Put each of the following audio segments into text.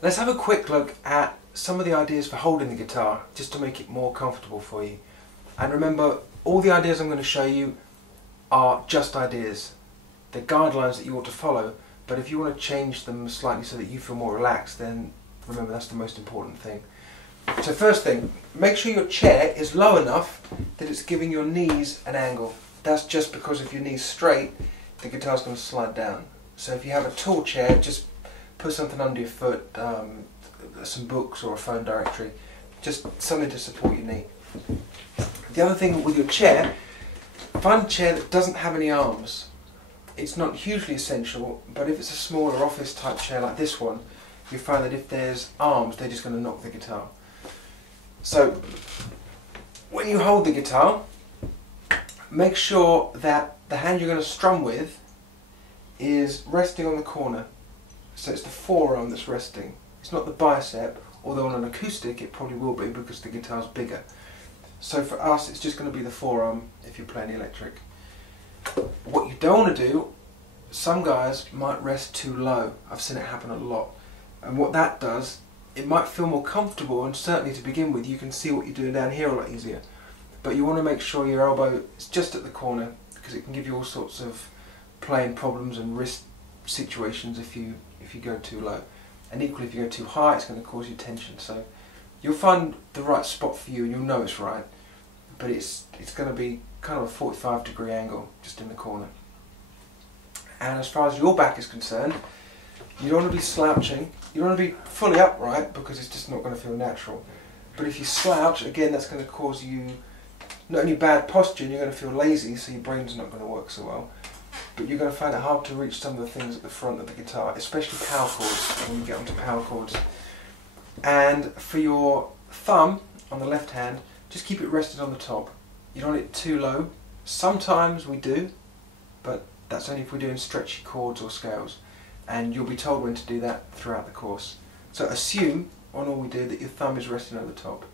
Let's have a quick look at some of the ideas for holding the guitar, just to make it more comfortable for you. And remember, all the ideas I'm going to show you are just ideas. They're guidelines that you ought to follow, but if you want to change them slightly so that you feel more relaxed, then remember that's the most important thing. So first thing, make sure your chair is low enough that it's giving your knees an angle. That's just because if your knee's straight, the guitar's going to slide down. So if you have a tall chair, just put something under your foot, some books or a phone directory, just something to support your knee. The other thing with your chair, find a chair that doesn't have any arms. It's not hugely essential, but if it's a smaller office type chair like this one, you find that if there's arms, they're just going to knock the guitar. So when you hold the guitar, make sure that the hand you're going to strum with is resting on the corner. So it's the forearm that's resting. It's not the bicep, although on an acoustic it probably will be because the guitar's bigger. So for us it's just going to be the forearm if you're playing electric. What you don't want to do, some guys might rest too low. I've seen it happen a lot. And what that does, it might feel more comfortable, and certainly to begin with you can see what you're doing down here a lot easier. But you want to make sure your elbow is just at the corner, because it can give you all sorts of playing problems and wrist situations if you go too low. And equally if you go too high it's going to cause you tension. So you'll find the right spot for you and you'll know it's right, but it's going to be kind of a 45-degree angle just in the corner. And as far as your back is concerned, you don't want to be slouching, you don't want to be fully upright because it's just not going to feel natural. But if you slouch, again that's going to cause you not only bad posture, and you're going to feel lazy, so your brain's not going to work so well, but you're going to find it hard to reach some of the things at the front of the guitar, especially power chords, when you get onto power chords. And for your thumb on the left hand, just keep it rested on the top. You don't want it too low. Sometimes we do, but that's only if we're doing stretchy chords or scales, and you'll be told when to do that throughout the course. So assume on all we do that your thumb is resting over the top.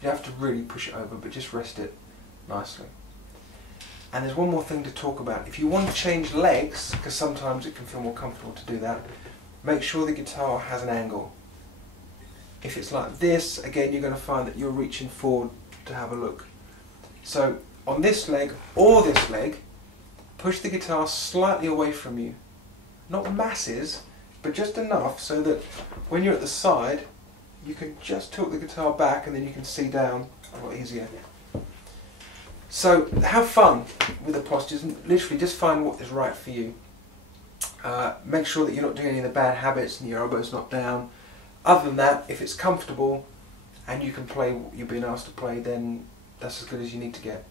You don't have to really push it over, but just rest it nicely. And there's one more thing to talk about. If you want to change legs, because sometimes it can feel more comfortable to do that, make sure the guitar has an angle. If it's like this, again you're going to find that you're reaching forward to have a look. So on this leg or this leg, push the guitar slightly away from you. Not masses, but just enough so that when you're at the side, you can just tilt the guitar back and then you can see down a lot easier. So have fun with the postures and literally just find what is right for you. Make sure that you're not doing any of the bad habits and your elbow's not down. Other than that, if it's comfortable and you can play what you're being asked to play, then that's as good as you need to get.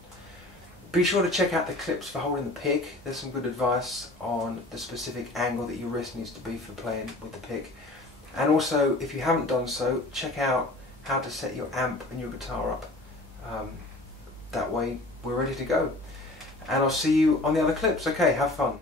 Be sure to check out the clips for holding the pick. There's some good advice on the specific angle that your wrist needs to be for playing with the pick. And also, if you haven't done so, check out how to set your amp and your guitar up. That way we're ready to go. And I'll see you on the other clips. Okay, have fun.